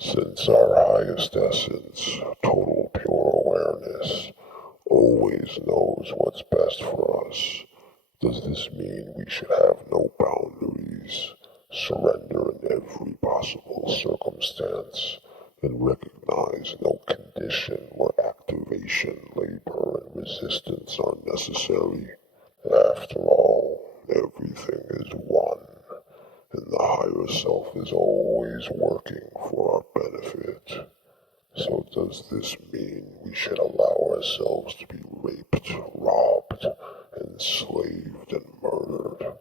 Since our highest essence, total pure awareness, always knows what's best for us, does this mean we should have no boundaries, surrender in every possible circumstance, and recognize no condition where activation, labor, and resistance are necessary? After all, everything is one, and the higher self is always working for our benefit. So does this mean we should allow ourselves to be raped, robbed, enslaved, and murdered?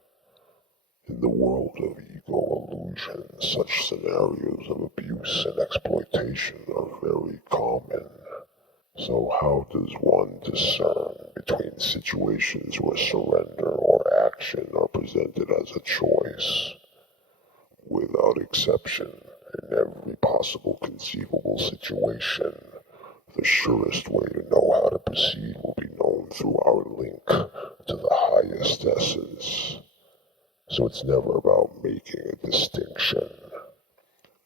In the world of ego illusion, such scenarios of abuse and exploitation are very common. So how does one discern between situations where surrender or action are presented as a choice? Without exception, in every possible conceivable situation, the surest way to know how to proceed will be known through our link to the highest essence. So it's never about making a distinction.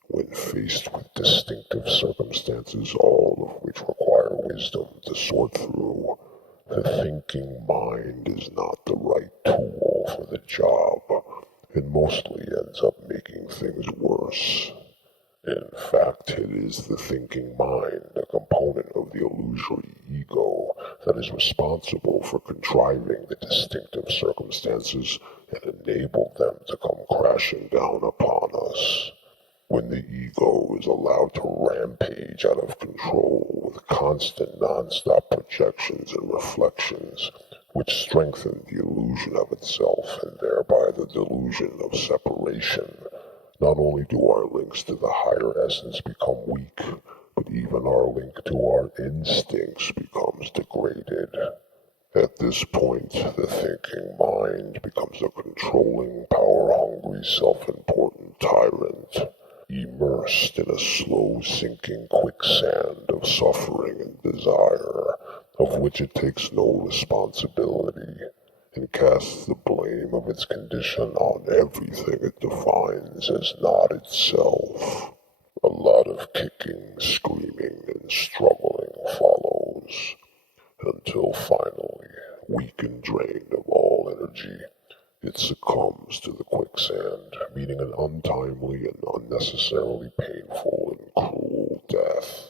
When faced with distinctive circumstances, all of which require wisdom to sort through, the thinking mind is not the right tool for the job, and mostly ends up making things worse. In fact, it is the thinking mind, a component of the illusory ego, that is responsible for contriving the distinctive circumstances and enable them to come crashing down upon us. When the ego is allowed to rampage out of control with constant non-stop projections and reflections, which strengthen the illusion of itself and thereby the delusion of separation, not only do our links to the higher essence become weak, but even our link to our instincts becomes degraded. At this point, the thinking mind becomes a controlling, power-hungry, self-important tyrant, immersed in a slow-sinking quicksand of suffering and desire, of which it takes no responsibility, and casts the blame of its condition on everything it defines as not itself. A lot of kicking, screaming, and struggling follows, until finally, weak and drained of all energy, it succumbs to the quicksand, meeting an untimely and unnecessarily painful and cruel death.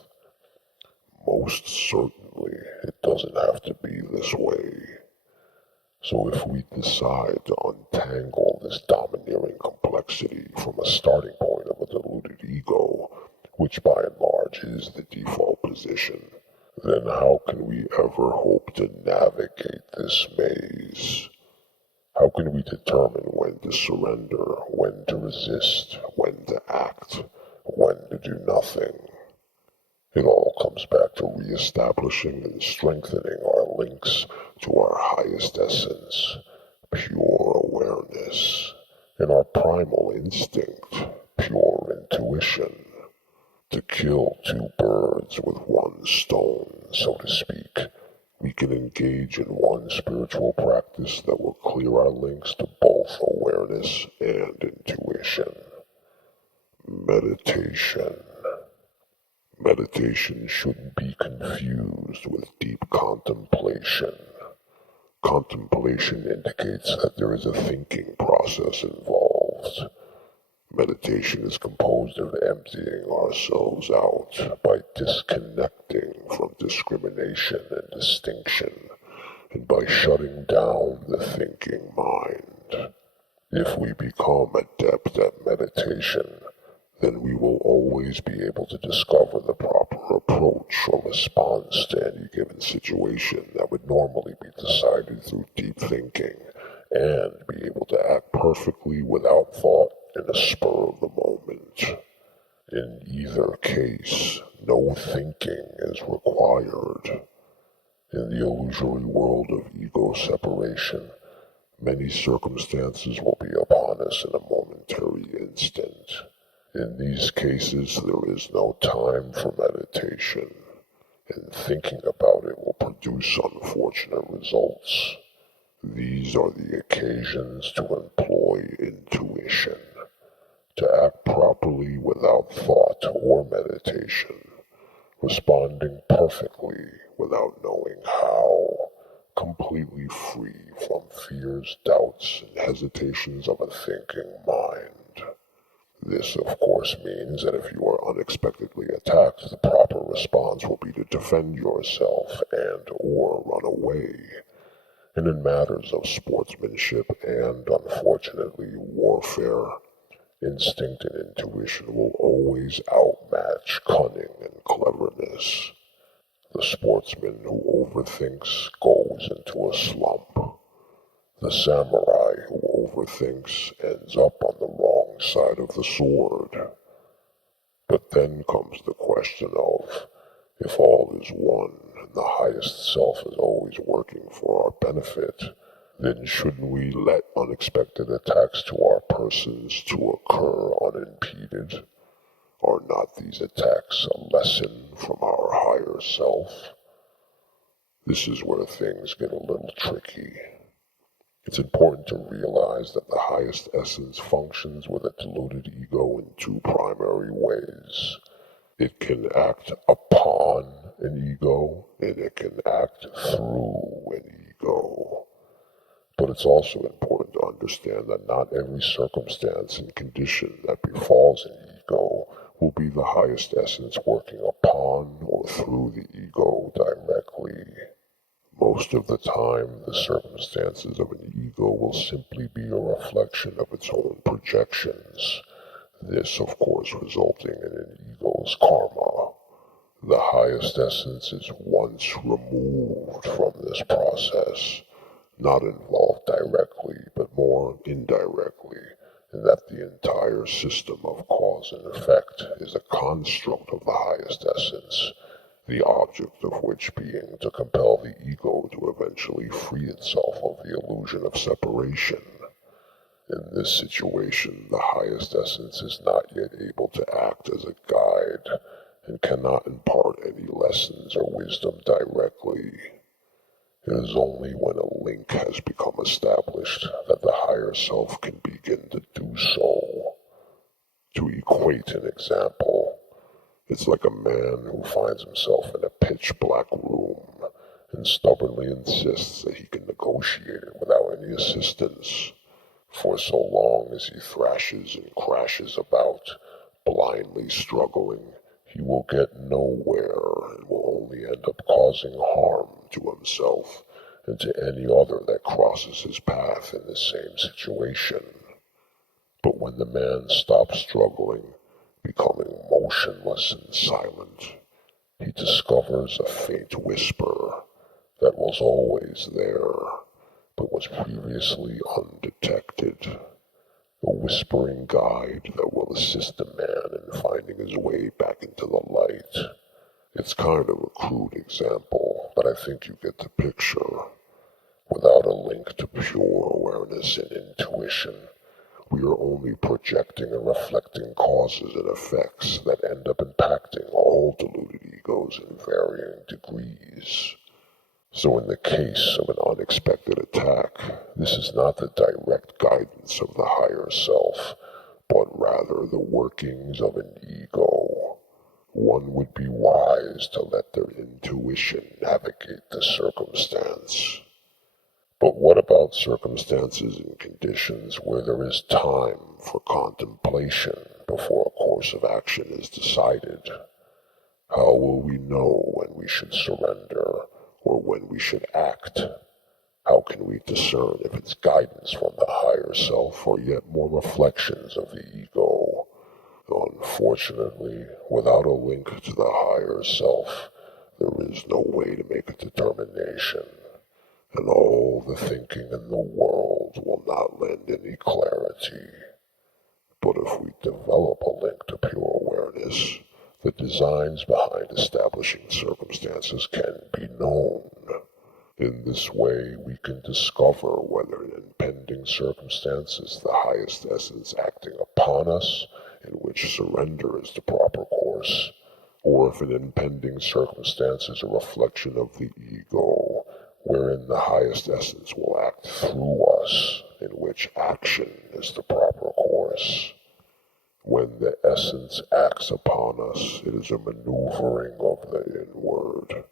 Most certainly, it doesn't have to be this way. So if we decide to untangle this domineering complexity from a starting point of a deluded ego, which by and large is the default position, then how can we ever hope to navigate this maze? How can we determine when to surrender, when to resist, when to act, when to do nothing? It all comes back to re-establishing and strengthening our links to our highest essence, pure awareness, and our primal instinct, pure intuition. To kill two birds with one stone, so to speak, we can engage in one spiritual practice that will clear our links to both awareness and intuition. Meditation. Meditation shouldn't be confused with deep contemplation. Contemplation indicates that there is a thinking process involved. Meditation is composed of emptying ourselves out by disconnecting from discrimination and distinction, and by shutting down the thinking mind. If we become adept at meditation, then we will always be able to discover the proper approach or response to any given situation that would normally be decided through deep thinking, and be able to act perfectly without thought in a spur of the moment. In either case, no thinking is required. In the illusory world of ego separation, many circumstances will be upon us in a momentary instant. In these cases, there is no time for meditation, and thinking about it will produce unfortunate results. These are the occasions to employ intuition, to act properly without thought or meditation, responding perfectly without knowing how, completely free from fears, doubts, and hesitations of a thinking mind. This, of course, means that if you are unexpectedly attacked, the proper response will be to defend yourself and or run away. And in matters of sportsmanship and, unfortunately, warfare, instinct and intuition will always outmatch cunning and cleverness. The sportsman who overthinks goes into a slump. The samurai who overthinks ends up on the wrong side of the sword. But then comes the question of, if all is one and the highest self is always working for our benefit, then shouldn't we let unexpected attacks to our persons to occur unimpeded? Are not these attacks a lesson from our higher self? This is where things get a little tricky. It's important to realize that the highest essence functions with a diluted ego in two primary ways. It can act upon an ego, and it can act through an ego. But it's also important to understand that not every circumstance and condition that befalls an ego will be the highest essence working upon or through the ego directly. Most of the time, the circumstances of an ego will simply be a reflection of its own projections. This, of course, resulting in an ego's karma. The highest essence is once removed from this process, not involved directly, but more indirectly, in that the entire system of cause and effect is a construct of the highest essence, the object of which being to compel the ego to eventually free itself of the illusion of separation. In this situation, the highest essence is not yet able to act as a guide and cannot impart any lessons or wisdom directly. It is only when a link has become established that the higher self can begin to do so. To equate an example, it's like a man who finds himself in a pitch-black room and stubbornly insists that he can negotiate it without any assistance. For so long as he thrashes and crashes about, blindly struggling, he will get nowhere and will only end up causing harm to himself and to any other that crosses his path in the same situation. But when the man stops struggling, becoming motionless and silent, he discovers a faint whisper that was always there, but was previously undetected. A whispering guide that will assist a man in finding his way back into the light. It's kind of a crude example, but I think you get the picture. Without a link to pure awareness and intuition, we are only projecting and reflecting causes and effects that end up impacting all deluded egos in varying degrees. So in the case of an unexpected attack, this is not the direct guidance of the higher self, but rather the workings of an ego. One would be wise to let their intuition navigate the circumstance. But what about circumstances and conditions where there is time for contemplation before a course of action is decided? How will we know when we should surrender or when we should act? How can we discern if it's guidance from the higher self or yet more reflections of the ego? Unfortunately, without a link to the higher self, there is no way to make a determination, and all the thinking in the world will not lend any clarity. But if we develop a link to pure awareness, the designs behind establishing circumstances can be known. In this way, we can discover whether an impending circumstance is the highest essence acting upon us, in which surrender is the proper course, or if an impending circumstance is a reflection of the ego, wherein the highest essence will act through us, in which action is the proper course. When the essence acts upon us, it is a maneuvering of the inward.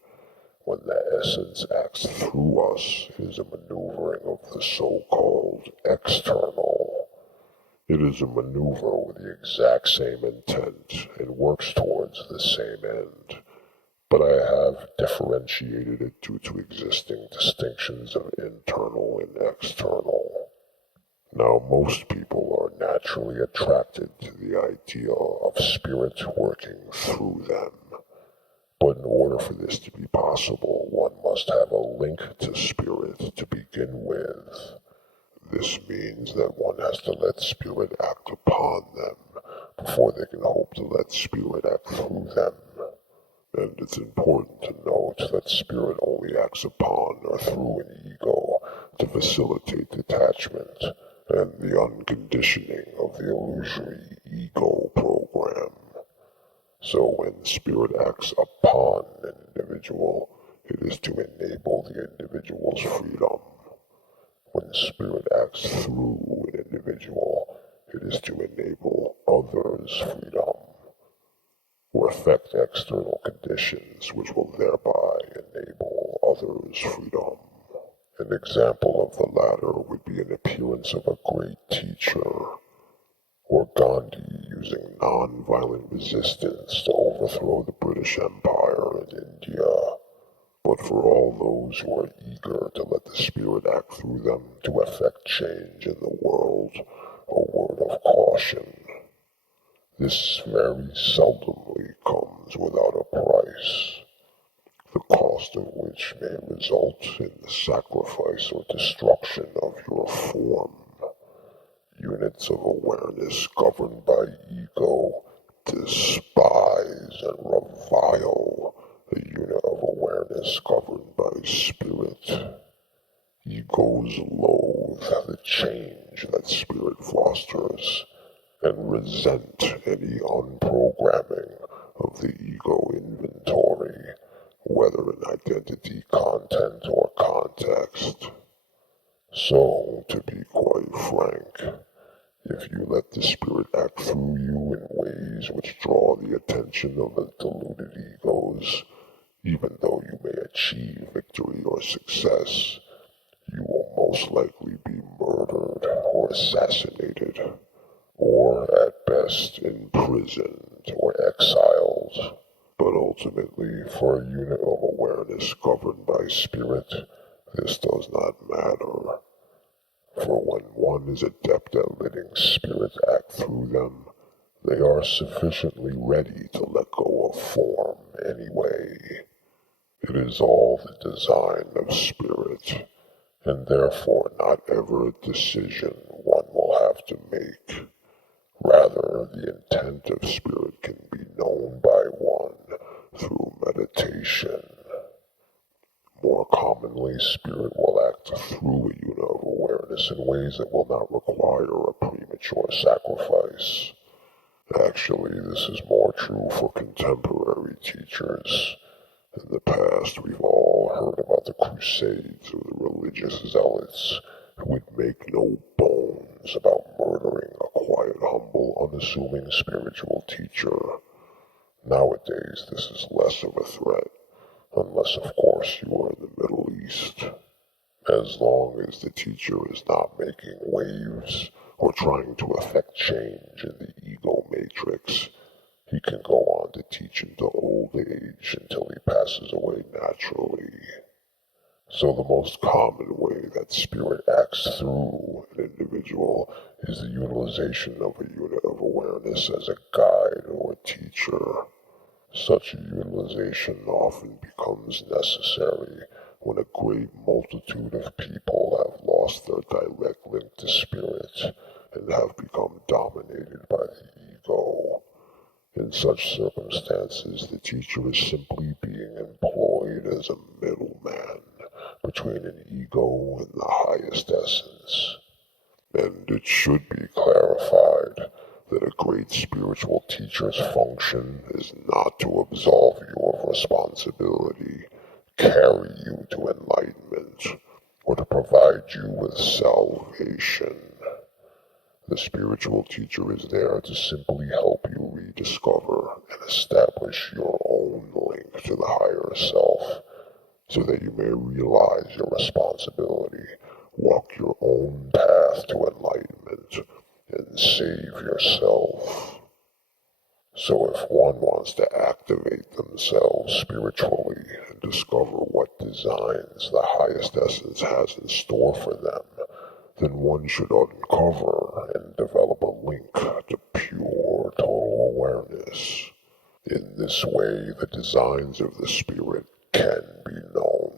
When the essence acts through us, it is a maneuvering of the so-called external. It is a maneuver with the exact same intent and works towards the same end, but I have differentiated it due to existing distinctions of internal and external. Now, most people are naturally attracted to the idea of spirits working through them. But in order for this to be possible, one must have a link to spirit to begin with. This means that one has to let spirit act upon them before they can hope to let spirit act through them. And it's important to note that spirit only acts upon or through an ego to facilitate detachment and the unconditioning of the illusory ego program. So when spirit acts upon an individual, it is to enable the individual's freedom. When spirit acts through an individual, it is to enable others' freedom, or affect external conditions which will thereby enable others' freedom. An example of the latter would be an appearance of a great teacher, or Gandhi using non-violent resistance to overthrow the British Empire in India. But for all those who are eager to let the spirit act through them to effect change in the world, a word of caution. This very seldomly comes without a price, the cost of which may result in the sacrifice or destruction of your form. Units of awareness governed by ego despise and revile a unit of awareness governed by spirit. Egos loathe the change that spirit fosters and resent any unprogramming of the ego inventory, whether in identity, content, or context. So, to be quite frank, if you let the spirit act through you in ways which draw the attention of the deluded egos, even though you may achieve victory or success, you will most likely be murdered or assassinated, or at best imprisoned or exiled. But ultimately, for a unit of awareness governed by spirit, this does not matter. For when one is adept at letting spirit act through them, they are sufficiently ready to let go of form anyway. It is all the design of spirit, and therefore not ever a decision one will have to make. Rather, the intent of spirit can be known by one through meditation. More commonly, spirit will act through a unit of awareness in ways that will not require a premature sacrifice. Actually, this is more true for contemporary teachers. In the past, we've all heard about the crusades of the religious zealots who would make no bones about murdering a quiet, humble, unassuming spiritual teacher. Nowadays, this is less of a threat, unless of course you are in the Middle East. As long as the teacher is not making waves or trying to effect change in the ego matrix, he can go on to teach into old age until he passes away naturally. So the most common way that spirit acts through an individual is the utilization of a unit of awareness as a guide or a teacher. Such a utilization often becomes necessary when a great multitude of people have lost their direct link to spirit and have become dominated by the ego. In such circumstances, the teacher is simply being employed as a middleman between an ego and the highest essence. And it should be clarified that a great spiritual teacher's function is not to absolve you of responsibility, carry you to enlightenment, or to provide you with salvation. The spiritual teacher is there to simply help you rediscover and establish your own link to the higher self, so that you may realize your responsibility, walk your own path to enlightenment, and save yourself. So if one wants to activate themselves spiritually and discover what designs the highest essence has in store for them, then one should uncover and develop a link to pure total awareness. In this way, the designs of the spirit can be known.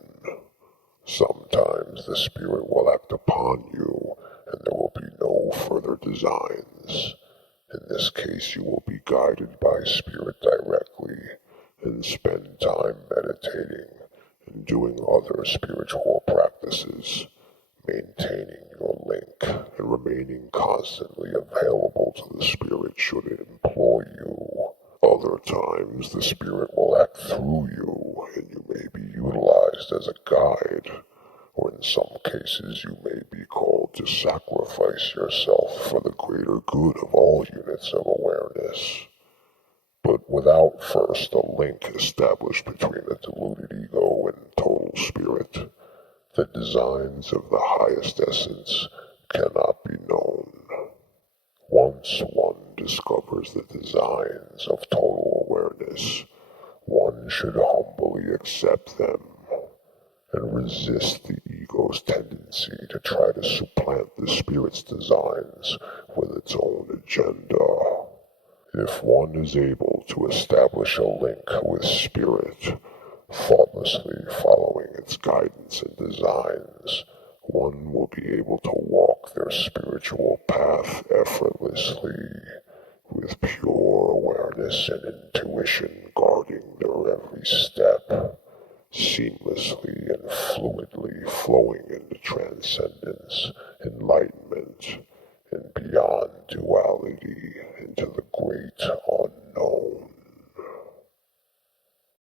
Sometimes the spirit will act upon you, and there will be no further designs. In this case, you will be guided by spirit directly, and spend time meditating and doing other spiritual practices, maintaining your link and remaining constantly available to the spirit should it employ you. Other times, the spirit will act through you, and you may be utilized as a guide, or in some cases you may be called to sacrifice yourself for the greater good of all units of awareness. But without first a link established between the deluded ego and total spirit, the designs of the highest essence cannot be known. Once one discovers the designs of total awareness, one should humbly accept them and resist the ego's tendency to try to supplant the spirit's designs with its own agenda. If one is able to establish a link with spirit, thoughtlessly following its guidance and designs, one will be able to walk their spiritual path effortlessly, with pure awareness and intuition guarding their every step, seamlessly and fluidly flowing into transcendence, enlightenment, and beyond duality into the great unknown.